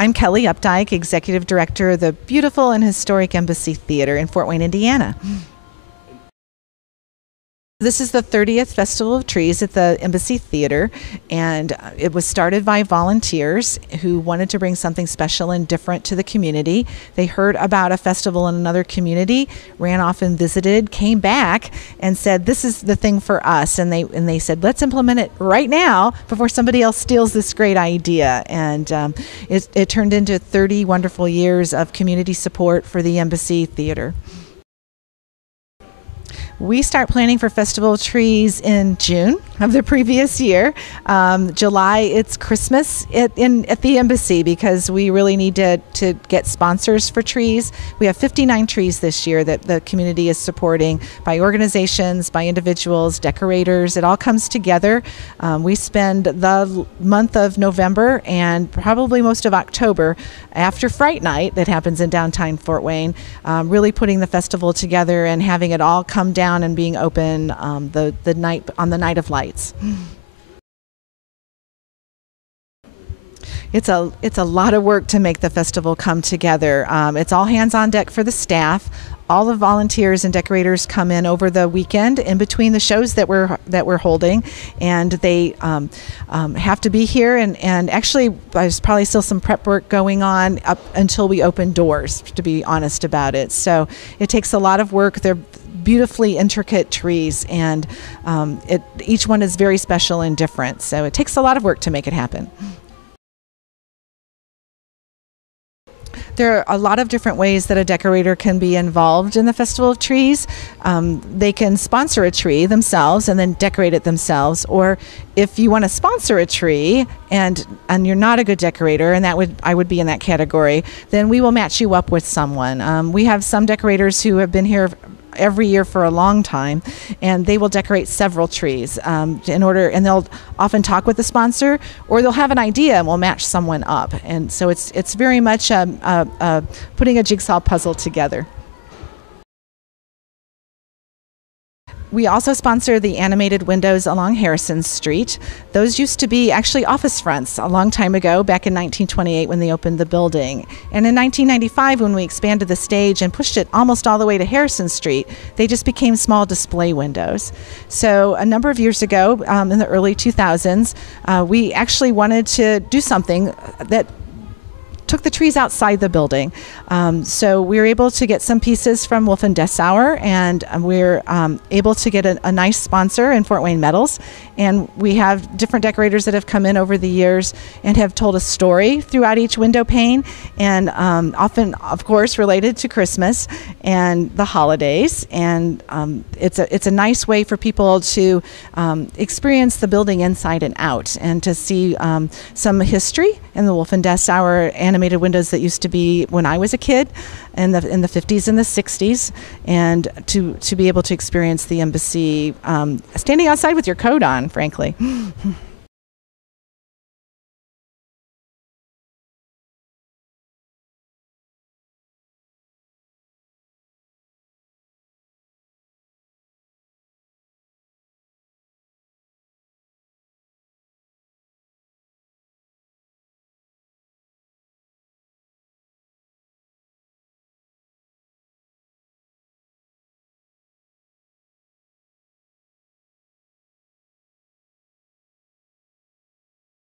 I'm Kelly Updike, Executive Director of the beautiful and historic Embassy Theater in Fort Wayne, Indiana. This is the 30th Festival of Trees at the Embassy Theater, and it was started by volunteers who wanted to bring something special and different to the community. They heard about a festival in another community, ran off and visited, came back and said, this is the thing for us. And they said, let's implement it right now before somebody else steals this great idea. And it turned into 30 wonderful years of community support for the Embassy Theater. We start planning for Festival of Trees in June of the previous year. July, it's Christmas at the Embassy because we really need to get sponsors for trees. We have 59 trees this year that the community is supporting by organizations, by individuals, decorators. It all comes together. We spend the month of November and probably most of October after Fright Night that happens in downtown Fort Wayne, really putting the festival together and having it all come down and being open the night of lights. It's a lot of work to make the festival come together. It's all hands on deck for the staff. All the volunteers and decorators come in over the weekend in between the shows that we're holding, and they have to be here. And actually, there's probably still some prep work going on up until we open doors, to be honest about it. So it takes a lot of work. They're beautifully intricate trees, and each one is very special and different. So it takes a lot of work to make it happen. There are a lot of different ways that a decorator can be involved in the Festival of Trees. They can sponsor a tree themselves and then decorate it themselves. Or if you want to sponsor a tree and you're not a good decorator, and I would be in that category, then we will match you up with someone. We have some decorators who have been here every year for a long time, and they will decorate several trees and they'll often talk with the sponsor, or they'll have an idea and we'll match someone up. And so it's very much putting a jigsaw puzzle together. We also sponsor the animated windows along Harrison Street. Those used to be actually office fronts a long time ago, back in 1928 when they opened the building. And in 1995, when we expanded the stage and pushed it almost all the way to Harrison Street, they just became small display windows. So a number of years ago, in the early 2000s, we actually wanted to do something that took the trees outside the building. So we were able to get some pieces from Wolf and Dessauer, and we're able to get a nice sponsor in Fort Wayne Metals. And we have different decorators that have come in over the years and have told a story throughout each window pane, and often, of course, related to Christmas and the holidays. And it's a nice way for people to experience the building inside and out, and to see some history in the Wolf and Dessauer animated windows that used to be when I was a kid in the 50s and the 60s, and to be able to experience the Embassy standing outside with your coat on, frankly.